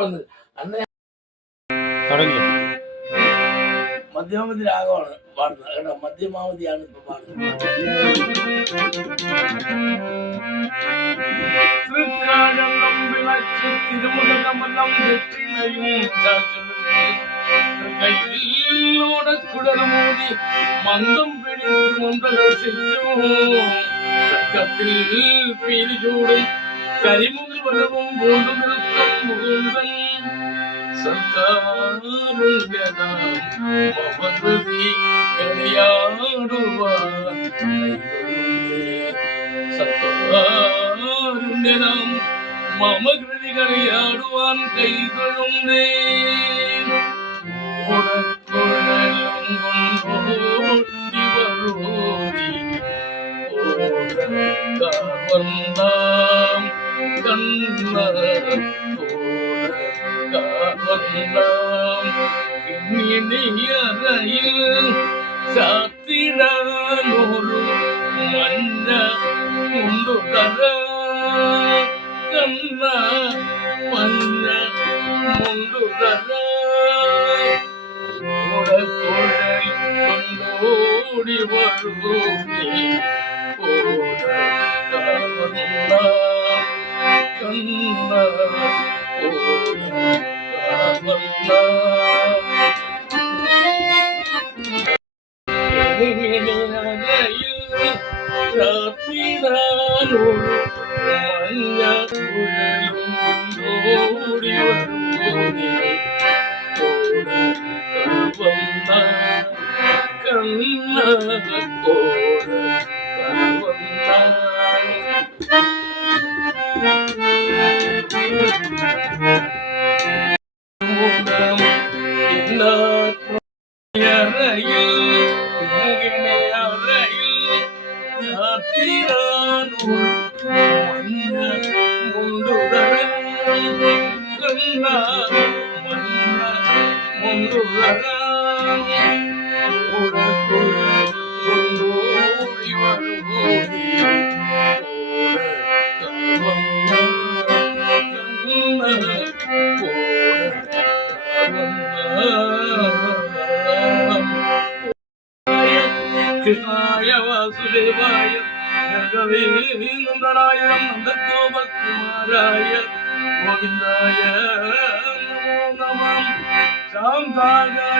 അന്ന് തുടങ്ങി മധ്യമാവധി രാഗമാണ് പാടുന്നത് കേട്ടോ. മധ്യമാവധിയാണ് ഇപ്പൊ പാടുന്നത്. തിരുമുഖകമലം ദക്ഷിണയും കുടലുമൂടി മന്ദം പിടിച്ചുകൊണ്ടത്തിൽ പീലി ചൂടും കരിമുകിൽ വലവും കൊണ്ടു നിൽക്കും മുകുന്ദൻ സർക്കാരുണ്യനാം മമകൃതി കളിയാടുവാൻ കൈകൊള്ളുന്നേ ഓടക്കുഴലും കൊണ്ടോടി വരൂരി ഓടക്കാവന്നാം കണ്ണ അറയിൽ ചാത്തിടാനൊരു മഞ്ഞ മുണ്ടുതര കണ്ണ മഞ്ഞ മുണ്ടുതര ഓടക്കുഴൽ കൊണ്ടോടി വരൂരി ഓടക്കാവന്ന കണ്ണ കൃഷ്ണായ വാസുദേവായ നന്ദനായ നന്ദഗോപകുമാരായ ഗോവിന്ദായ നമോ നമഃ ശാന്തായ